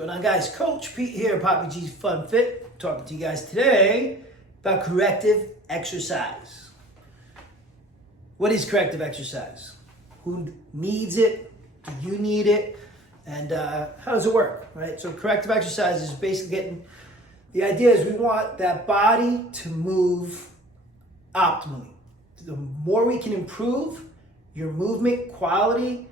Going on, guys? Coach Pete here, Poppy G's Fun Fit, talking to you guys today about corrective exercise. What is corrective exercise? Who needs it? Do you need it? And how does it work? Right. So corrective exercise is basically getting. The idea is we want that body to move optimally. The more we can improve your movement quality,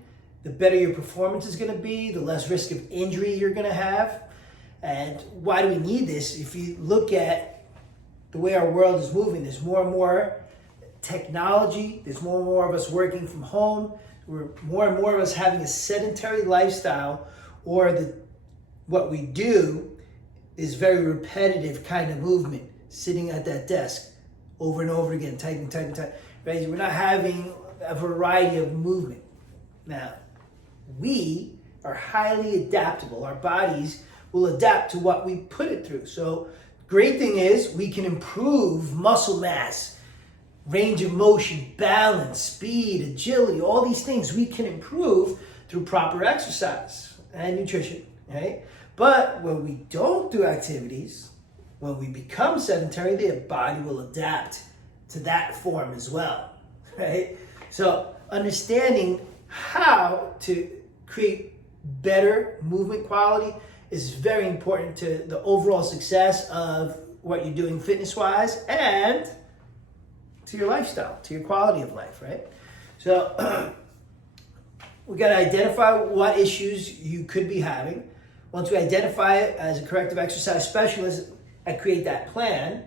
the better your performance is going to be, the less risk of injury you're going to have. And why do we need this? If you look at the way our world is moving, there's more and more technology, there's more and more of us working from home, more and more of us having a sedentary lifestyle, or what we do is very repetitive kind of movement, sitting at that desk over and over again, typing, right? We're not having a variety of movement. Now, we are highly adaptable. Our bodies will adapt to what we put it through. So great thing is we can improve muscle mass, range of motion, balance, speed, agility, all these things we can improve through proper exercise and nutrition, right? But when we don't do activities, when we become sedentary, the body will adapt to that form as well, right? So understanding how to create better movement quality is very important to the overall success of what you're doing fitness-wise and to your lifestyle, to your quality of life, right? So we got to identify what issues you could be having. Once we identify it as a corrective exercise specialist, I create that plan.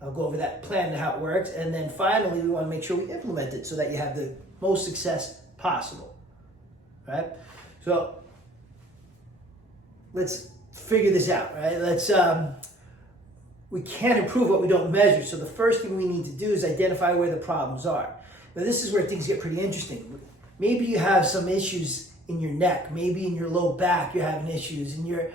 I'll go over that plan and how it works. And then finally, we want to make sure we implement it so that you have the most success possible, right? So let's figure this out, right? We can't improve what we don't measure. So the first thing we need to do is identify where the problems are. Now this is where things get pretty interesting. Maybe you have some issues in your neck, maybe in your low back you're having issues, and your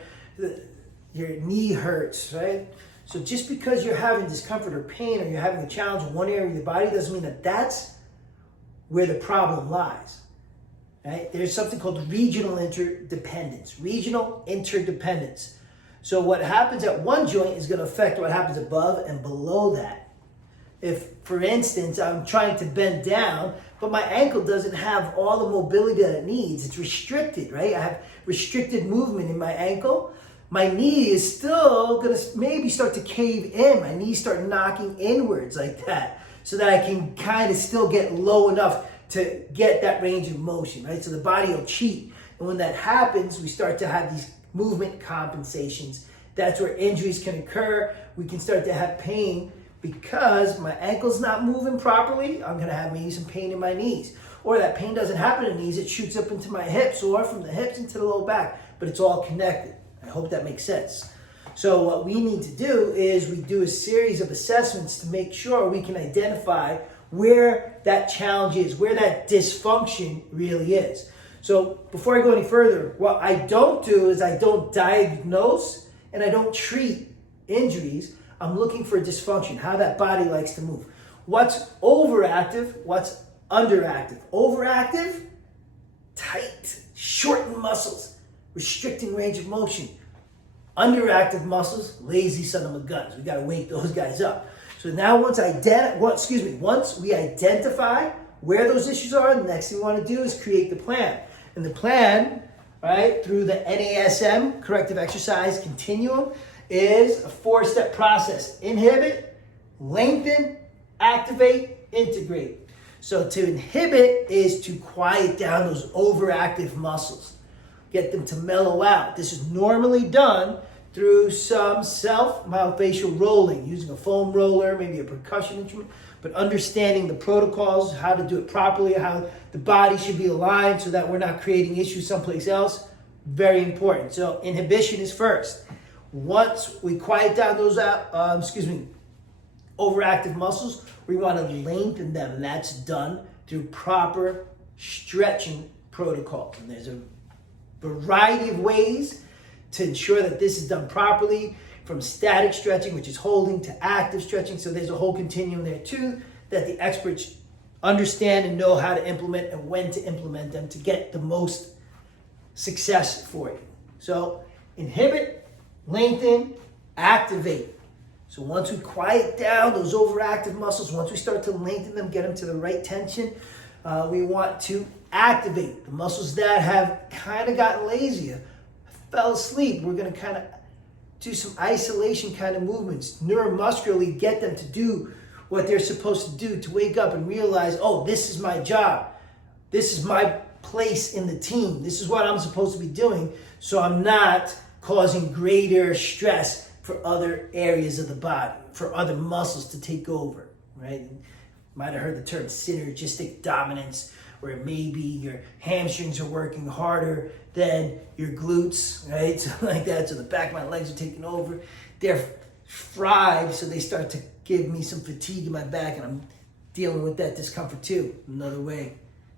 knee hurts, right? So just because you're having discomfort or pain, or you're having a challenge in one area of your body, doesn't mean that that's where the problem lies, right? There's something called regional interdependence. So what happens at one joint is going to affect what happens above and below that. If, for instance, I'm trying to bend down, but my ankle doesn't have all the mobility that it needs, it's restricted, right? I have restricted movement in my ankle. My knee is still going to maybe start to cave in. My knees start knocking inwards like that, so that I can kind of still get low enough to get that range of motion, right? So the body will cheat. And when that happens, we start to have these movement compensations. That's where injuries can occur. We can start to have pain because my ankle's not moving properly. I'm going to have maybe some pain in my knees. Or that pain doesn't happen in the knees, it shoots up into my hips, or from the hips into the low back. But it's all connected. I hope that makes sense. So what we need to do is we do a series of assessments to make sure we can identify where that challenge is, where that dysfunction really is. So before I go any further, what I don't do is I don't diagnose and I don't treat injuries. I'm looking for dysfunction, how that body likes to move. What's overactive, what's underactive. Overactive, tight, shortened muscles, restricting range of motion. Underactive muscles, lazy son of a guns. We got to wake those guys up. So now once we identify where those issues are, the next thing we want to do is create the plan. And the plan, right, through the NASM, Corrective Exercise Continuum, is a 4-step process. Inhibit, lengthen, activate, integrate. So to inhibit is to quiet down those overactive muscles. Get them to mellow out. This is normally done through some self-myofascial rolling, using a foam roller, maybe a percussion instrument, but understanding the protocols, how to do it properly, how the body should be aligned so that we're not creating issues someplace else. Very important. So inhibition is first. Once we quiet down those overactive muscles, we want to lengthen them, and that's done through proper stretching protocols. And there's a variety of ways to ensure that this is done properly, from static stretching, which is holding, to active stretching. So there's a whole continuum there too that the experts understand and know how to implement and when to implement them to get the most success for you. So inhibit, lengthen, activate. So once we quiet down those overactive muscles, once we start to lengthen them, get them to the right tension, we want to activate the muscles that have kind of gotten lazy, fell asleep. We're going to kind of do some isolation kind of movements, neuromuscularly get them to do what they're supposed to do, to wake up and realize, oh, this is my job. This is my place in the team. This is what I'm supposed to be doing, so I'm not causing greater stress for other areas of the body, for other muscles to take over, right? You might have heard the term synergistic dominance, where maybe your hamstrings are working harder than your glutes, right? So like that, so the back of my legs are taking over. They're fried, so they start to give me some fatigue in my back, and I'm dealing with that discomfort too. Another way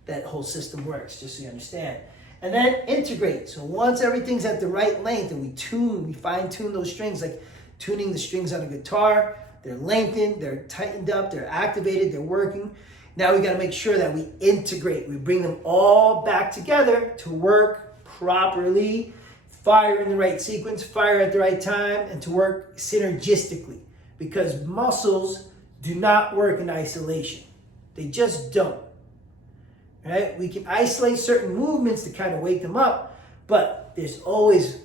that whole system works, just so you understand. And then integrate. So once everything's at the right length and we fine tune those strings, like tuning the strings on a guitar, they're lengthened, they're tightened up, they're activated, they're working. Now we got to make sure that we integrate. We bring them all back together to work properly, fire in the right sequence, fire at the right time, and to work synergistically. Because muscles do not work in isolation. They just don't. Right? We can isolate certain movements to kind of wake them up, but there's always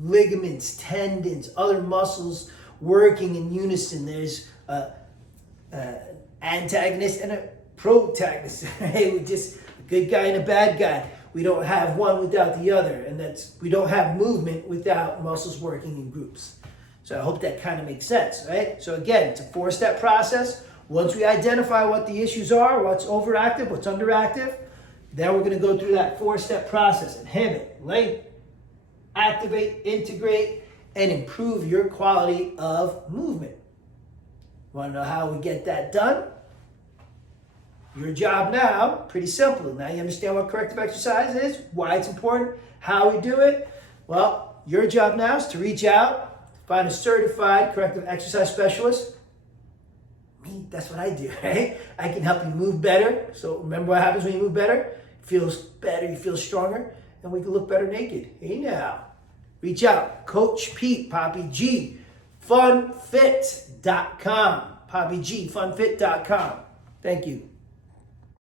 ligaments, tendons, other muscles working in unison. There's an antagonist and a protagonist. Right? We're just a good guy and a bad guy. We don't have one without the other, and we don't have movement without muscles working in groups. So I hope that kind of makes sense, right? So again, it's a 4-step process. Once we identify what the issues are, what's overactive, what's underactive, then we're going to go through that 4-step process. Inhibit, lengthen, activate, integrate, and improve your quality of movement. Want to know how we get that done? Your job now, pretty simple. Now you understand what corrective exercise is, why it's important, how we do it. Well, your job now is to reach out, find a certified corrective exercise specialist. Me, that's what I do, right? I can help you move better. So remember what happens when you move better? It feels better, you feel stronger, and we can look better naked. Hey now, reach out. Coach Pete, Poppy G, funfit.com. Poppy G, funfit.com. Thank you.